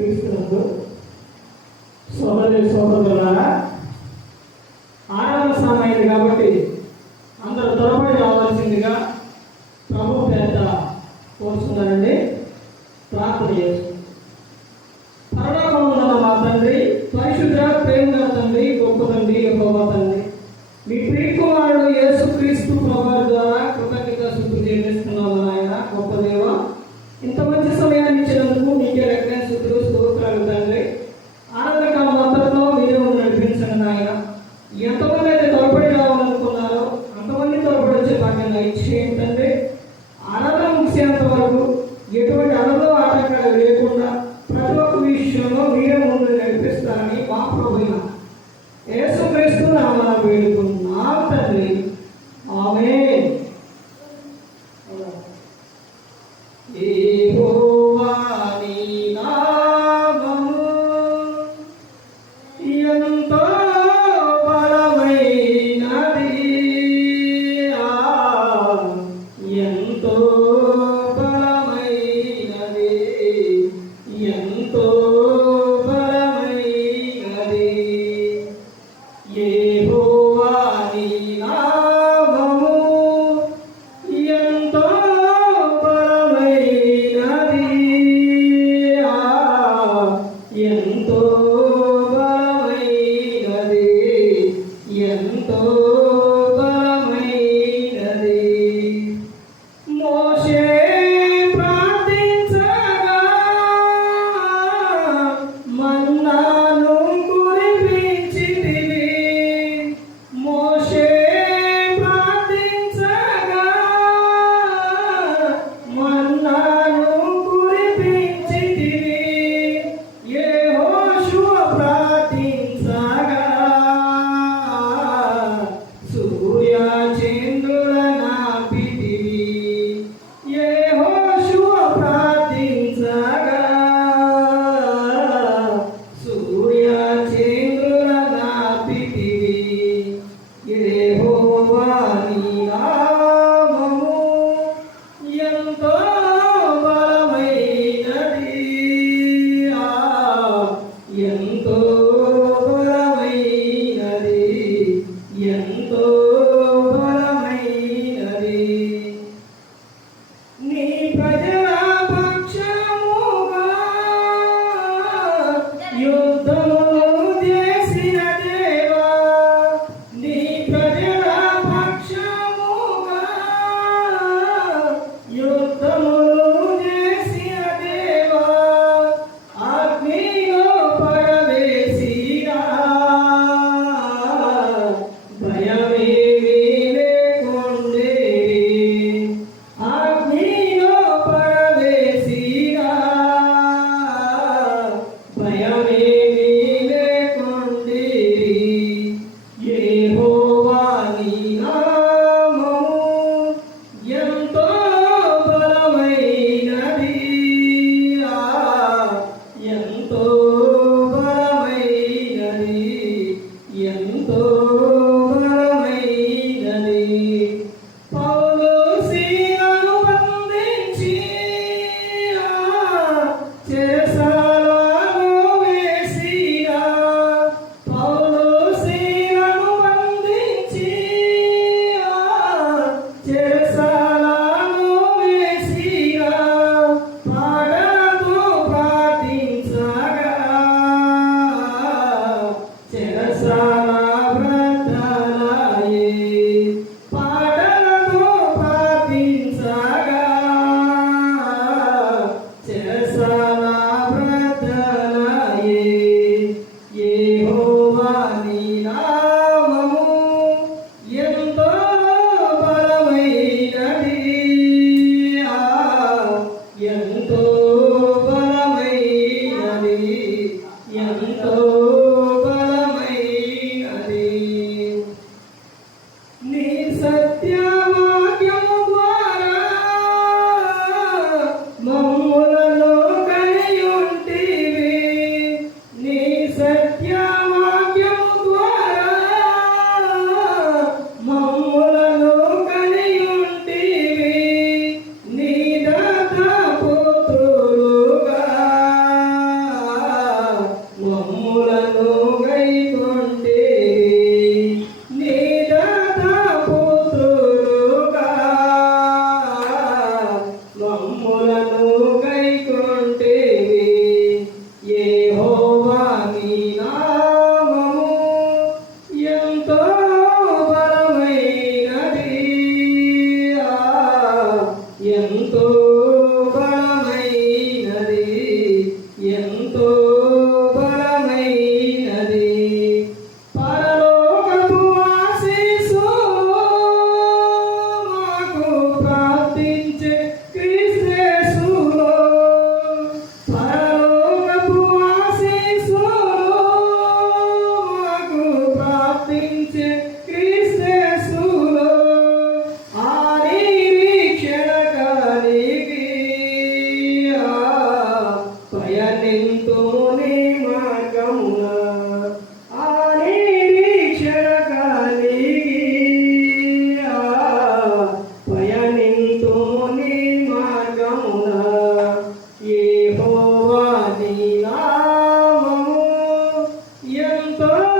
క్రీస్తునందు సోదరి సోదరులారా, ఆరాధన సమయం కాబట్టి అందరూ త్వరపడి రావాల్సిందిగా ప్రభు పేద కోరుతున్నానండి. ప్రార్థన చేసుకుంటాం. పరలోకమందున్న మా తండ్రి, పరిశుద్ధ ప్రేమ తండ్రి, గొప్ప తండ్రి, యెహోవా తండ్రి, మీ ప్రియకుమారుడు యేసుక్రీస్తు ప్రభువు ద్వారా కృతజ్ఞతాస్తుతులు చెల్లిస్తున్నాము నాయన. గొప్ప దేవ, ఇంత మంచి సమయాన్ని ఇచ్చినందుకు మీకే లెక్కలేని స్తుతులు స్తోత్రాలు తండ్రి. ఆరాధన కాలం అంతటిలో మీరే నడిపించండి నాయన. ఎంతమంది అయితే త్వరపడి రావాలనుకున్నారో అంతమంది త్వరపడి వచ్చే భాగ్యంగా ఇచ్చేయండి తండ్రి. ఆరాధన ముగిసేంత వరకు ఎటువంటి అలలో ఆటంకాలు లేకుండా ప్రతి ఒక్క విషయంలో మీరే ముందు నడిపిస్తారని మా ప్రభువైన యేసుక్రీస్తు నామమున వేడుకుంటున్నాం తండ్రి. ఆమేన్. యెహోవా నీ నామము ఎంతో బలమైనది. స్తోత్రం.